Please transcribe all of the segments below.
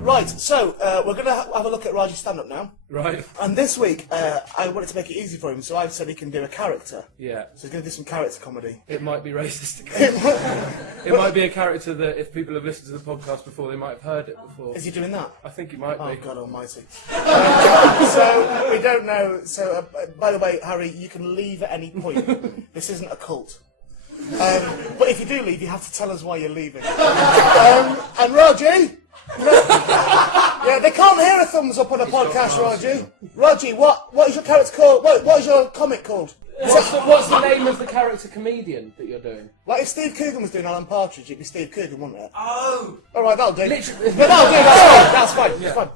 Right, so we're going to have a look at Raji's stand-up now. Right. And this week, I wanted to make it easy for him, so I've said he can do a character. Yeah. So he's going to do some character comedy. It might be racist again. It might be a character that, if people have listened to the podcast before, they might have heard it before. Is he doing that? I think he might be. Oh, God almighty. So, we don't know. So, by the way, Harry, you can leave at any point. This isn't a cult. But if you do leave, you have to tell us why you're leaving. And Raji... Yeah, they can't hear a thumbs up on a podcast, Raji. Raji, what is your character called? What is your comic called? What's the name of the character comedian that you're doing? Like if Steve Coogan was doing Alan Partridge, it'd be Steve Coogan, wouldn't it? Oh! Alright, that'll do. Literally. No, that'll do, that's fine. Yeah. That's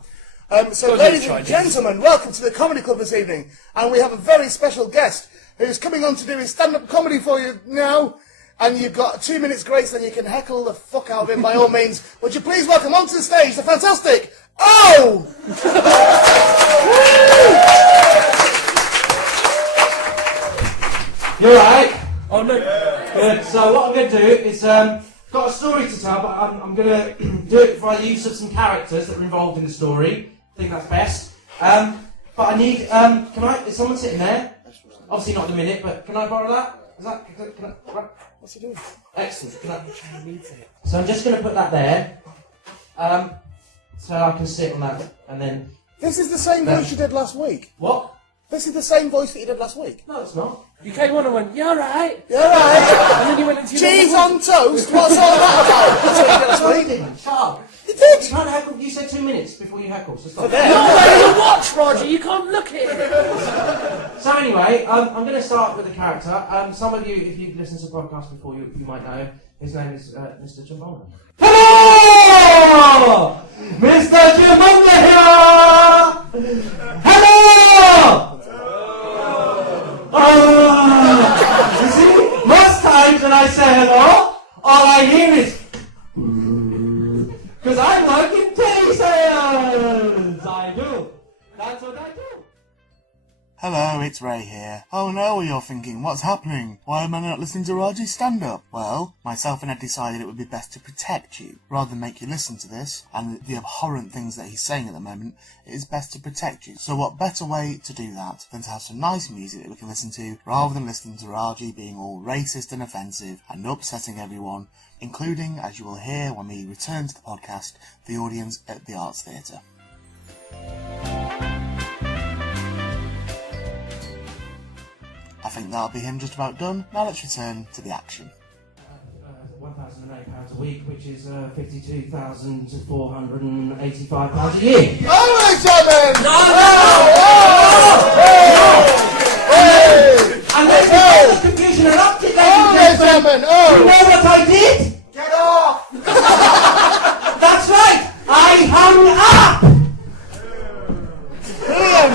fine. So ladies and gentlemen, welcome to the Comedy Club this evening. And we have a very special guest who's coming on to do his stand-up comedy for you now. And you've got 2 minutes grace, then you can heckle the fuck out of him by all means. Would you please welcome onto the stage the fantastic Oh! You alright? Oh no. Good. So what I'm going to do is, got a story to tell, but I'm going to do it by the use of some characters that are involved in the story. I think that's best. But I need, is someone sitting there? Obviously not in a minute, but can I borrow that? Can I, What's he doing? excellent. So I'm just going to put that there. So I can sit on that, and then... This is the same voice you did last week. What? This is the same voice that you did last week. No, it's not. You came on and went, "You're right." You're right. And then you went into your Cheese on toast? What's all that about? That's what you did last No, you week. didn't. Shut up. You did. You can't heckle. You said 2 minutes before you heckle, so stop. there. You're wearing a watch, Roger. You can't look at it. So anyway, I'm going to start with a character. Some of you, if you've listened to the podcast before, you might know him. His name is Mr. Chumbawamba. Hello! Mr. Chumbawamba here! Hello! You see, most times when I say hello, all I hear is... Because I work in telesales! I do. That's what I do. Hello, it's Ray here. Oh no, you're thinking, what's happening? Why am I not listening to Raji's stand-up? Well, myself and Ed decided it would be best to protect you. Rather than make you listen to this, and the abhorrent things that he's saying at the moment, it is best to protect you. So what better way to do that than to have some nice music that we can listen to, rather than listening to Raji being all racist and offensive and upsetting everyone, including, as you will hear when we return to the podcast, the audience at the Arts Theatre. I think that'll be him just about done. Now let's return to the action. £1,008 a week, which is £52,485 a year. Oh, gentlemen! And there's the confusion and uptick, ladies and gentlemen. You know what I did? Get off! That's right, I hung up! Brilliant!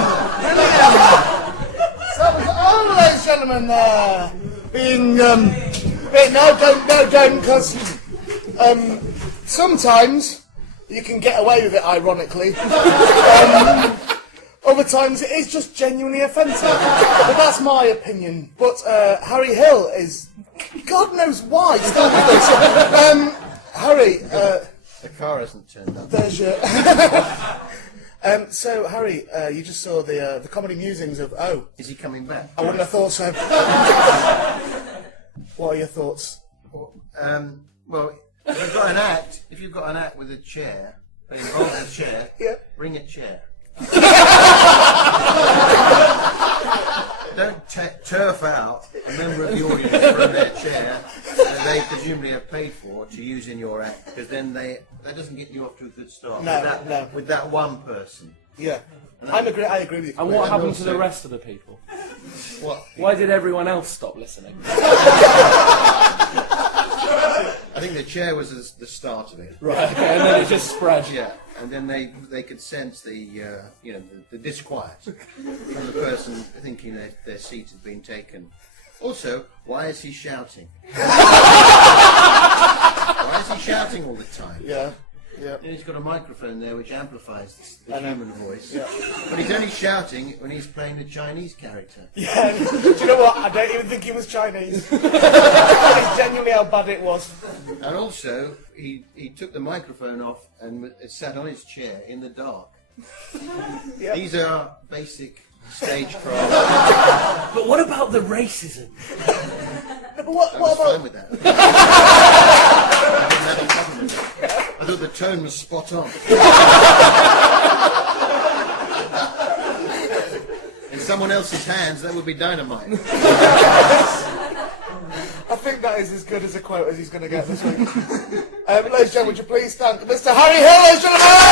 So that was all, ladies and gentlemen, being, no, don't, because, sometimes you can get away with it, ironically. Other times it is just genuinely offensive. But that's my opinion. But, Harry Hill is, God knows why, still with us. Harry, The car hasn't turned up. there's your... So, Harry, you just saw the comedy musings of Oh. Is he coming back? I wouldn't have thought so. What are your thoughts? Well, if you've got an act with a chair, that involves a chair, Yeah. bring a chair. Don't turf out a member of the audience from their chair that they presumably have paid for to use in your act, because then that doesn't get you off to a good start. No. With that one person. Yeah. I agree with you. And what happened to the rest of the people? What? Why did everyone else stop listening? I think the chair was the start of it. Right. Okay, and then it just spread. Yeah, and then they could sense the disquiet from the person thinking that their seat had been taken. Also, why is he shouting? Why is he shouting all the time? Yeah. Yeah. And he's got a microphone there which amplifies the human voice. Yeah. But he's only shouting when he's playing the Chinese character. Yeah, do you know what? I don't even think he was Chinese. That's genuinely how bad it was. And also, he took the microphone off and sat on his chair in the dark. Yep. These are basic stagecraft. But what about the racism? No, but what I was about... fine with that. I didn't have a problem with it. I thought the tone was spot on. In someone else's hands, that would be dynamite. I think that is as good as a quote as he's going to get this week. Ladies and gentlemen, would you please stand? Mr. Harry Hill, ladies and gentlemen!